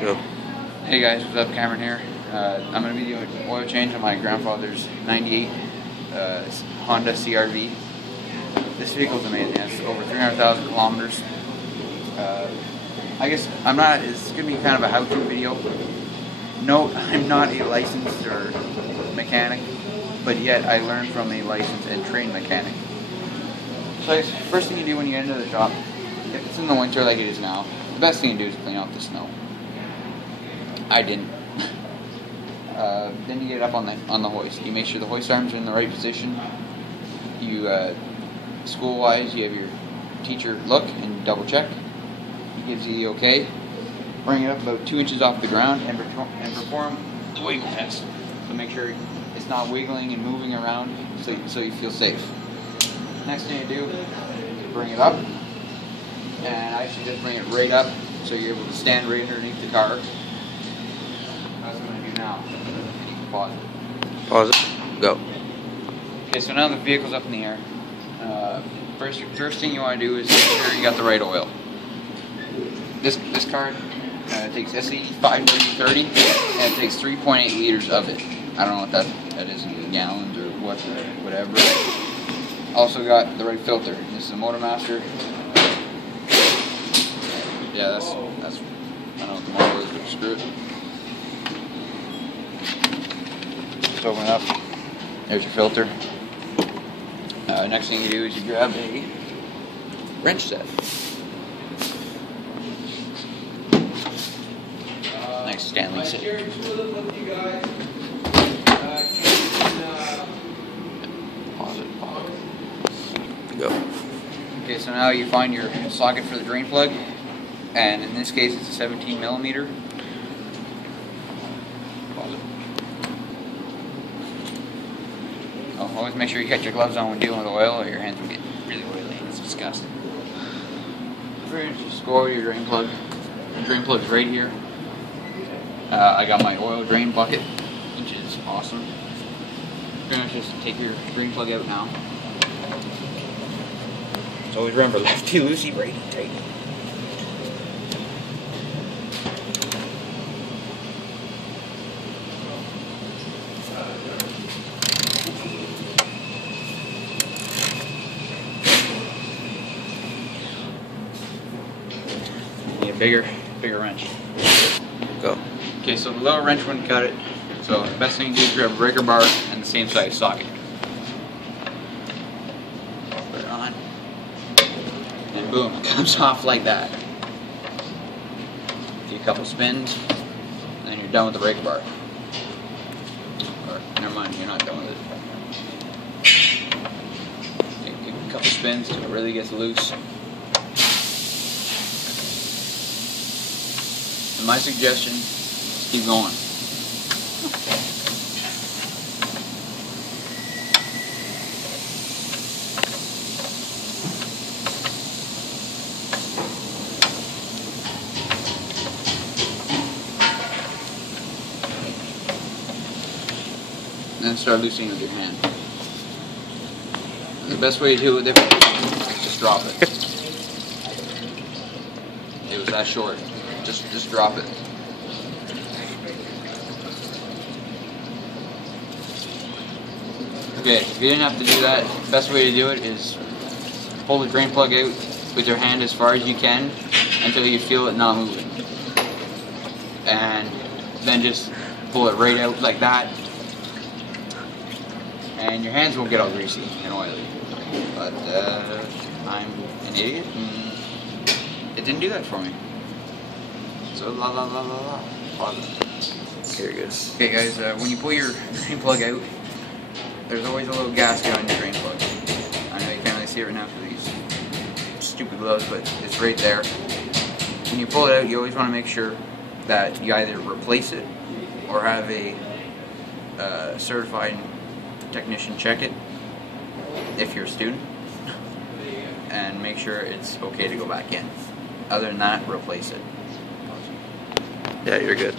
Go. Hey guys, what's up? Cameron here. I'm going to be doing an oil change on my grandfather's 98 Honda CR-V. This vehicle's amazing. It's over 300,000 kilometers. I guess it's going to be kind of a how-to video. No, I'm not a licensed or mechanic, but yet I learned from a licensed and trained mechanic. So I guess first thing you do when you get into the shop, if it's in the winter like it is now, the best thing to do is clean out the snow. I didn't. Then you get it up on the hoist. You make sure the hoist arms are in the right position. You, school-wise, you have your teacher look and double check. He gives you the okay. Bring it up about 2 inches off the ground and perform the wiggle test. So make sure it's not wiggling and moving around, so you feel safe. Next thing you do is bring it up, and I should bring it right up so you're able to stand right underneath the car. That's what I'm going to do now. You can pause it. Pause it. Go. Okay, so now the vehicle's up in the air. First thing you want to do is make sure you got the right oil. This car takes S85 30, and it takes 3.8 liters of it. I don't know what that is in gallons or whatever. Also got the right filter. This is a Motormaster. Yeah, that's I don't know what the model is, but screw it. Just open it up. There's your filter. Next thing you do is you grab a wrench set. Nice Stanley set. Pause it. Go. Okay, so now you find your socket for the drain plug, and in this case it's a 17 millimeter. Pause it. Oh, always make sure you got your gloves on when dealing with oil, or your hands will get really oily and it's disgusting. Just go over your drain plug. The drain plug's right here. I got my oil drain bucket, which is awesome. You're gonna just take your drain plug out now. So always remember, lefty loosey, righty tighty. You need a bigger wrench. Go. Okay, so the little wrench wouldn't cut it. So the best thing to do is grab a breaker bar and the same size socket. Put it on. And boom, it comes off like that. Do a couple spins, and then you're done with the breaker bar. Or, never mind, you're not done with it. Give it a couple spins until it really gets loose. And my suggestion, keep going. And then start loosening with your hand. And the best way to do it with it is just drop it. It was that short. Just drop it. Okay, if you didn't have to do that, the best way to do it is pull the drain plug out with your hand as far as you can until you feel it not moving. And then just pull it right out like that. And your hands won't get all greasy and oily. But I'm an idiot and it didn't do that for me. So la la la la la. Here it goes. Okay guys, when you pull your drain plug out, there's always a little gasket on your drain plug. I know you can't really see it right now for these stupid gloves, but it's right there. When you pull it out, you always want to make sure that you either replace it or have a certified technician check it if you're a student, and make sure it's okay to go back in. Other than that, replace it. Yeah, you're good.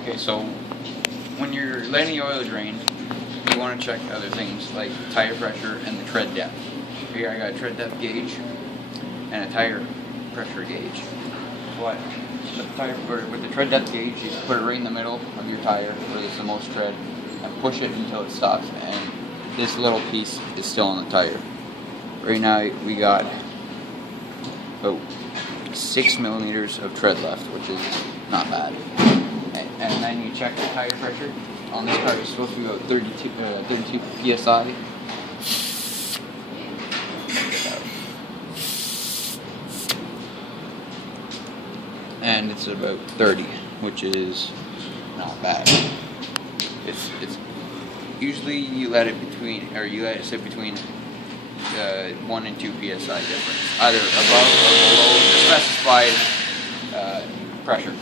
Okay, so when you're letting the oil drain, you want to check other things like tire pressure and the tread depth. Here I got a tread depth gauge and a tire pressure gauge. What the tire, or with the tread depth gauge, you put it right in the middle of your tire where there's the most tread, and push it until it stops. And this little piece is still on the tire. Right now we got about 6 millimeters of tread left, which is not bad. And then you check the tire pressure. On this car, it's supposed to be about 32 psi. And it's about 30, which is not bad. It's usually you let it sit between 1 and 2 psi difference, either above or below the specified pressure.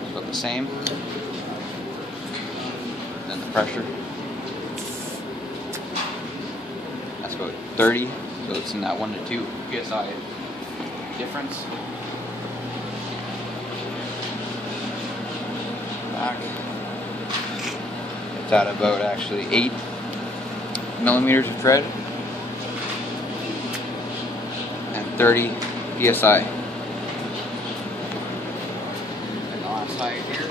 It's about the same. Then the pressure. That's about 30. So it's in that 1 to 2 psi difference. Back. It's at about actually 8 millimeters of tread and 30 psi. And the last side here.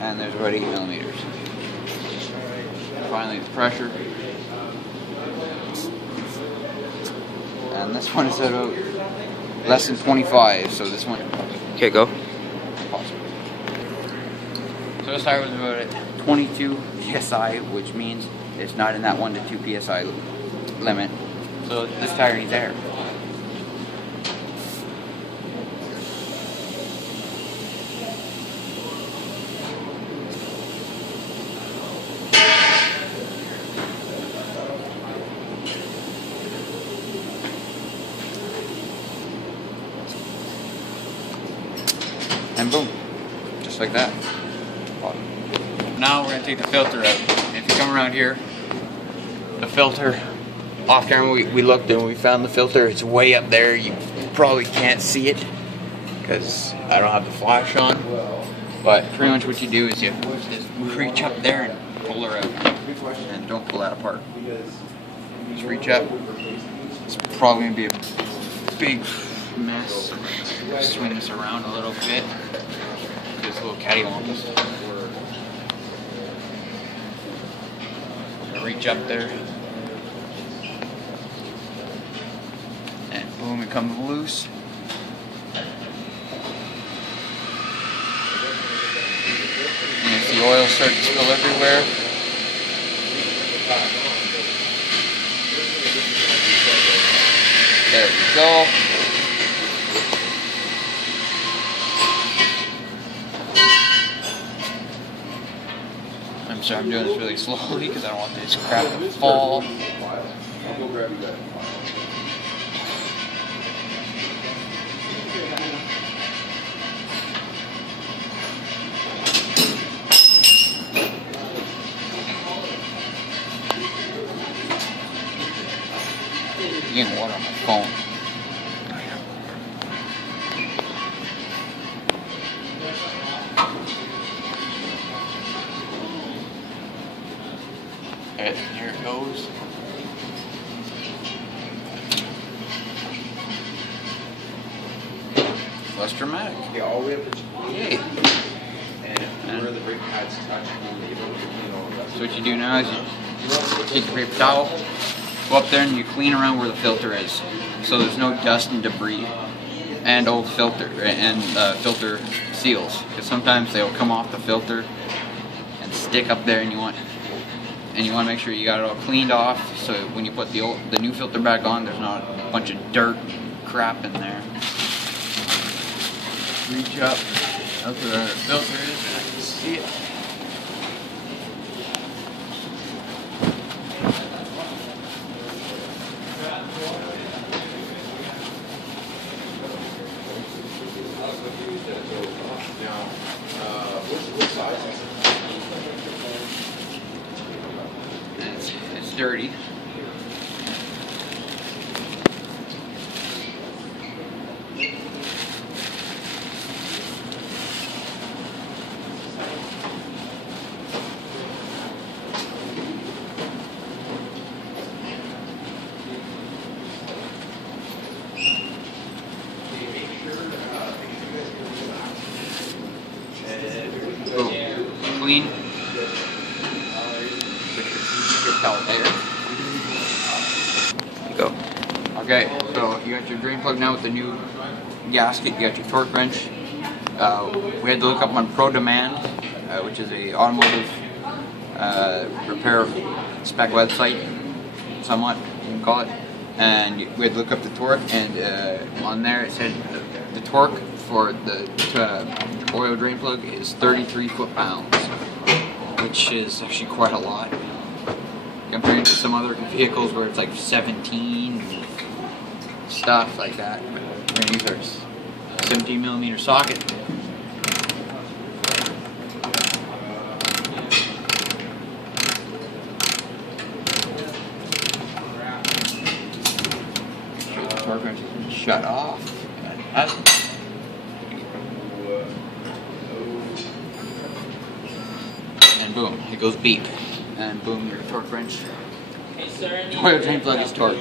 And there's about 8 millimeters. Finally, the pressure. And this one is at about less than 25, so this one. Okay, go. So this tire was about at 22 psi, which means it's not in that 1 to 2 psi limit. So this tire needs air. And boom, just like that. Now we're gonna take the filter out. And if you come around here, the filter, off camera we looked and we found the filter. It's way up there. You probably can't see it because I don't have the flash on. But pretty much what you do is you just reach up there and pull her out. And don't pull that apart. Just reach up. It's probably gonna be a big mess. Swing this around a little bit. This little cattywampus. Reach up there. And boom, it comes loose. And you see oil start to spill everywhere. There we go. I'm sorry, I'm doing this really slowly because I don't want this crap to fall. I'll go grab you that. I'm getting water on my phone. And here it goes. Less dramatic. Yeah, all the way up to Yay. and where the brake pads touch, So what you do now is you take your paper towel, go up there and you clean around where the filter is, so there's no dust and debris, and old filter and filter seals, because sometimes they'll come off the filter and stick up there, and you want to make sure you got it all cleaned off, so when you put the new filter back on, there's not a bunch of dirt and crap in there. Reach up, that's where the filter is, and I can see it. what size is it? It's dirty. clean. Put your towel there. Go. Okay, so you got your drain plug now with the new gasket. You got your torque wrench. We had to look up on Pro Demand, which is a automotive repair spec website, somewhat you can call it. And we had to look up the torque, and on there it said the torque for the oil drain plug is 33 foot-pounds, which is actually quite a lot compared to some other vehicles where it's like 17 and stuff like that. We're going to use our 17mm socket. The torque wrench is shut off. And boom, it goes beep. And boom, your torque wrench. Oil drain plug is torque.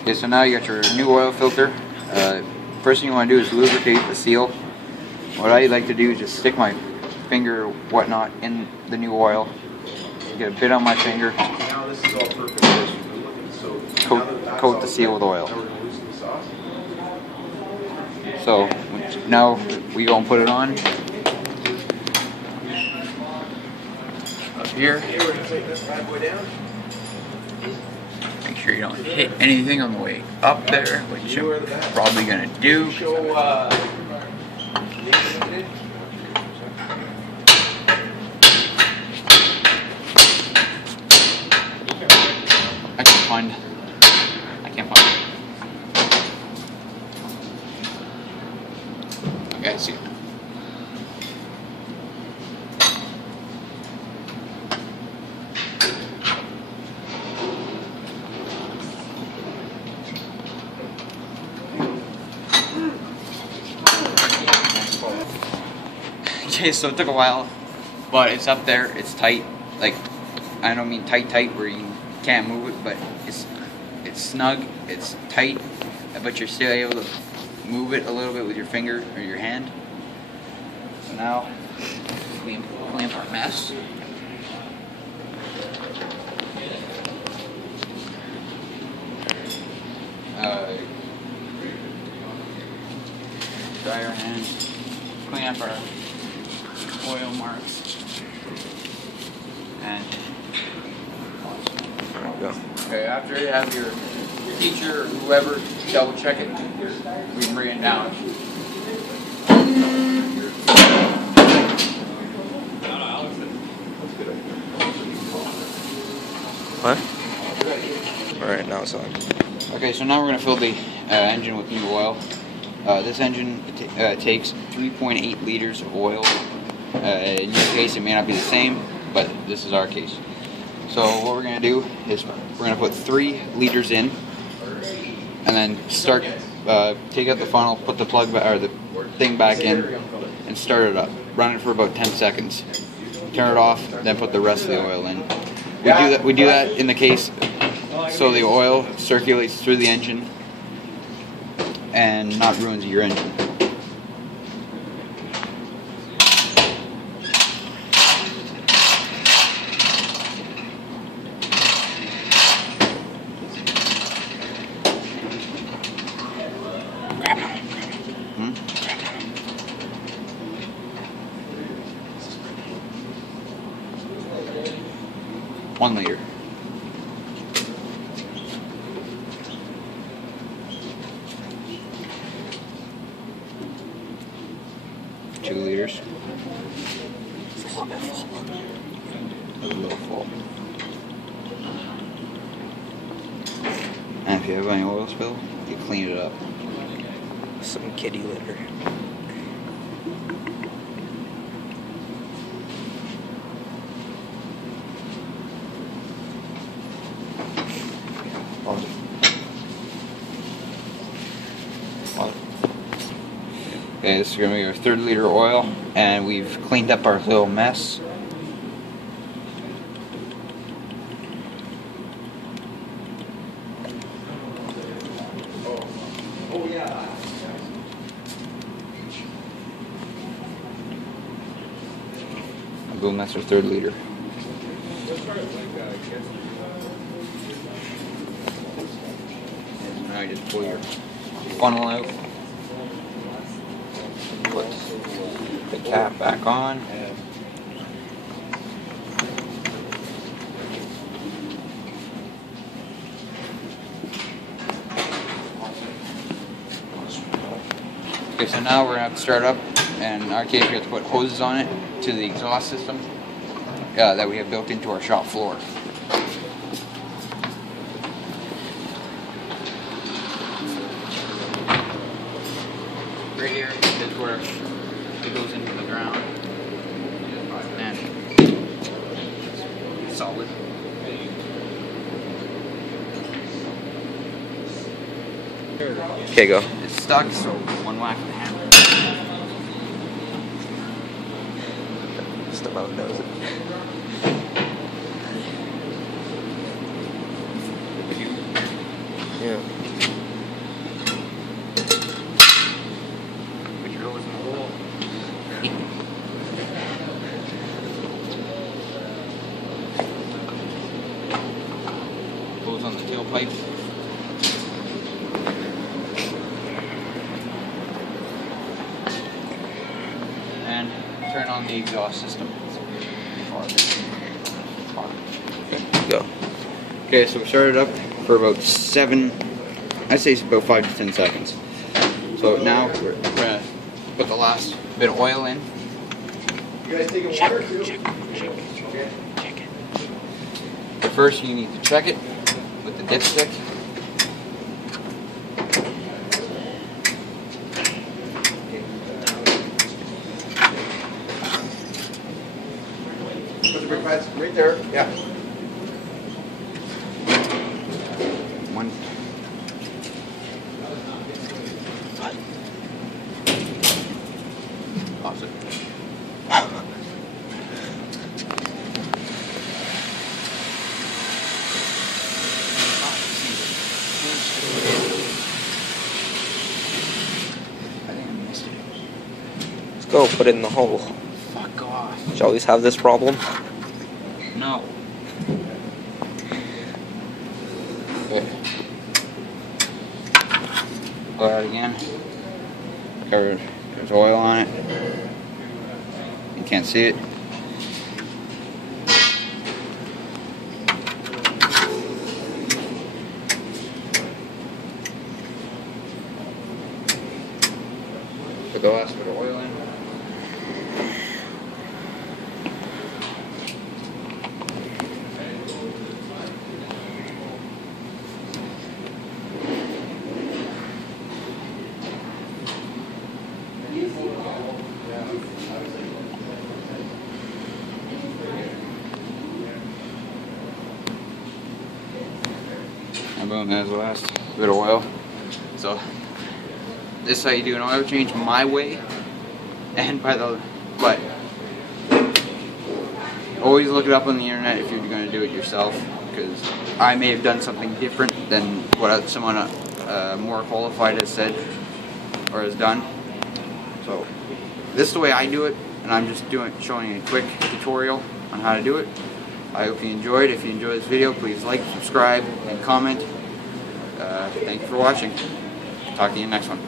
Okay, so now you got your new oil filter. First thing you want to do is lubricate the seal. What I like to do is just stick my finger or whatnot in the new oil. Get a bit on my finger. Now this is all perfect. So Coat the seal with oil. So now we go and put it on. Up here. We're going to take this bad boy down. Make sure you don't hit anything on the way up there, which I'm probably going to do. I can't find it. Okay, I see it. Okay, so it took a while, but it's up there, it's tight. Like, I don't mean tight where you can't move it, but it's snug, it's tight, but you're still able to move it a little bit with your finger or your hand. So now, we clamp our mess. Dry our hands, clean up our oil marks, and Go. okay, after you have your teacher or whoever double check it, we can bring it down. What? Alright, now it's on. Okay, so now we're going to fill the engine with new oil. This engine takes 3.8 liters of oil. In your case, it may not be the same, but this is our case. So what we're going to do is we're going to put 3 liters in, and then take out the funnel, put the plug back, or the thing back in, and start it up. Run it for about 10 seconds. Turn it off, then put the rest of the oil in. We do that in the case so the oil circulates through the engine and not ruins your engine. One liter. Two liters. It's a little bit full. A little full. And if you have any oil spill, you clean it up. Some kitty litter. Okay, this is going to be our 3rd liter oil, and we've cleaned up our little mess. Boom, that's our 3rd liter. And now you just pull your funnel out. Put the cap back on. Okay, so now we're going to have to start up, and in our case we have to put hoses on it to the exhaust system that we have built into our shop floor. Right here is where it goes into the ground, and it's solid. Okay, go. It's stuck, so one whack of the hammer. Just about knows it. Yeah. Put your hose in the hole. Hose on the tailpipe. And turn on the exhaust system. Go. Okay, so we started up for about 7, I'd say it's about 5 to 10 seconds. So now we're gonna put the last bit of oil in. You guys taking water too? Check it. But first you need to check it with the dipstick. Put the brake pads right there. Yeah. One. Pause it. I think I missed it. Let's go. Put it in the hole. Fuck off. Did you always have this problem? No. Okay. Go out again. Covered. There's oil on it. You can't see it. Put the last bit of oil in. And boom, there's the last bit of oil. So this is how you do an oil change my way, and but always look it up on the internet if you're going to do it yourself, because I may have done something different than what someone more qualified has said or has done. So this is the way I do it, and I'm just showing a quick tutorial on how to do it. I hope you enjoyed. If you enjoyed this video, please like, subscribe, and comment. Thank you for watching. Talk to you in the next one.